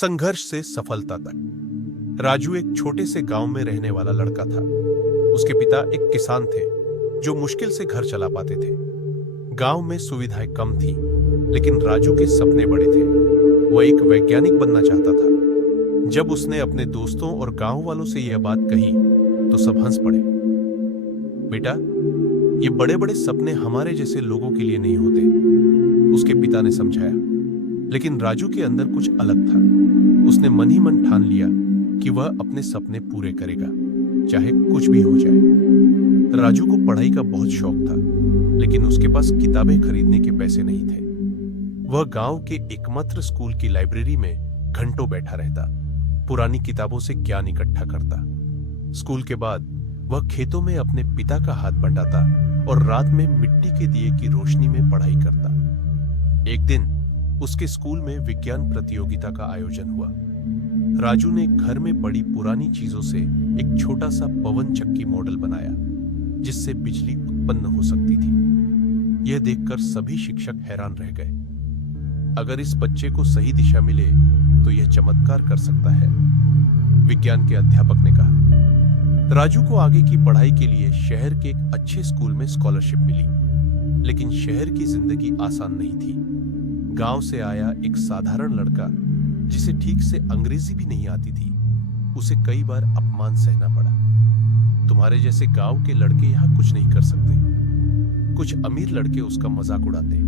संघर्ष से सफलता तक। राजू एक छोटे से गांव में रहने वाला लड़का था। उसके पिता एक किसान थे जो मुश्किल से घर चला पाते थे। गांव में सुविधाएं कम थी, लेकिन राजू के सपने बड़े थे। वह एक वैज्ञानिक बनना चाहता था। जब उसने अपने दोस्तों और गांव वालों से यह बात कही तो सब हंस पड़े। बेटा, ये बड़े बड़े सपने हमारे जैसे लोगों के लिए नहीं होते, उसके पिता ने समझाया। लेकिन राजू के अंदर कुछ अलग था। उसने मन ही मन ठान लिया कि वह अपने सपने पूरे करेगा, चाहे कुछ भी हो जाए। राजू को पढ़ाई का बहुत शौक था, लेकिन उसके पास किताबें खरीदने के पैसे नहीं थे। वह गांव के एकमात्र स्कूल की लाइब्रेरी में घंटों बैठा रहता, पुरानी किताबों से ज्ञान इकट्ठा करता। स्कूल के बाद वह खेतों में अपने पिता का हाथ बंटाता और रात में मिट्टी के दिए की रोशनी में पढ़ाई करता। एक दिन उसके स्कूल में विज्ञान प्रतियोगिता का आयोजन हुआ। राजू ने घर में पड़ी पुरानी चीजों से एक छोटा सा पवन चक्की मॉडल बनाया, जिससे बिजली उत्पन्न हो सकती थी। यह देखकर सभी शिक्षक हैरान रह गए। अगर इस बच्चे को सही दिशा मिले तो यह चमत्कार कर सकता है, विज्ञान के अध्यापक ने कहा। राजू को आगे की पढ़ाई के लिए शहर के एक अच्छे स्कूल में स्कॉलरशिप मिली, लेकिन शहर की जिंदगी आसान नहीं थी। गांव से आया एक साधारण लड़का, जिसे ठीक से अंग्रेजी भी नहीं आती थी, उसे कई बार अपमान सहना पड़ा। तुम्हारे जैसे गांव के लड़के यहां कुछ नहीं कर सकते। कुछ अमीर लड़के उसका मजाक उड़ाते,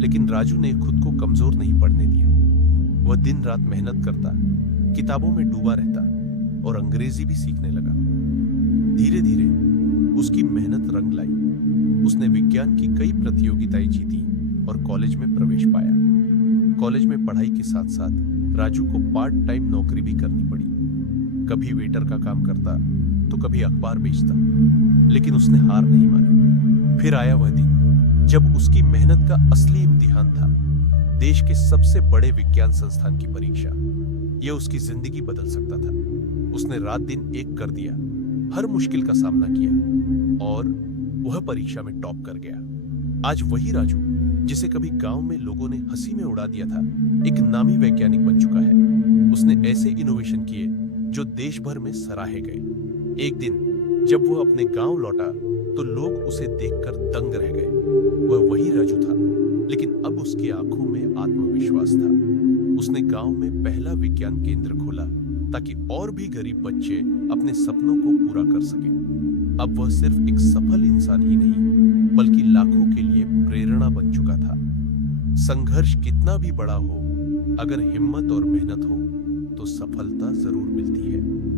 लेकिन राजू ने खुद को कमजोर नहीं पड़ने दिया। वह दिन रात मेहनत करता, किताबों में डूबा रहता और अंग्रेजी भी सीखने लगा। धीरे धीरे उसकी मेहनत रंग लाई। उसने विज्ञान की कई प्रतियोगिताएं जीती और कॉलेज में प्रवेश पाया। कॉलेज में पढ़ाई के साथ साथ राजू को पार्ट टाइम नौकरी भी करनी पड़ी। कभी वेटर का काम करता तो कभी अखबार बेचता, लेकिन उसने हार नहीं मानी। फिर आया वह दिन जब उसकी मेहनत का असली इम्तिहान था, देश के सबसे बड़े विज्ञान संस्थान की परीक्षा। यह उसकी जिंदगी बदल सकता था। उसने रात दिन एक कर दिया, हर मुश्किल का सामना किया और वह परीक्षा में टॉप कर गया। आज वही राजू, जिसे कभी गांव में लोगों ने हंसी में उड़ा दिया था, एक नामी वैज्ञानिक बन चुका है। उसने ऐसे इनोवेशन किए जो देश भर में सराहे गए। एक दिन जब वह अपने गांव लौटा तो लोग उसे देखकर दंग रह गए। वह वही राजू था, लेकिन अब उसकी आंखों में आत्मविश्वास था। उसने गांव में पहला विज्ञान केंद्र खोला ताकि और भी गरीब बच्चे अपने सपनों को पूरा कर सकें। अब वह सिर्फ एक सफल इंसान ही नहीं, बल्कि लाखों के लिए प्रेरणा बन चुका था। संघर्ष कितना भी बड़ा हो, अगर हिम्मत और मेहनत हो तो सफलता जरूर मिलती है।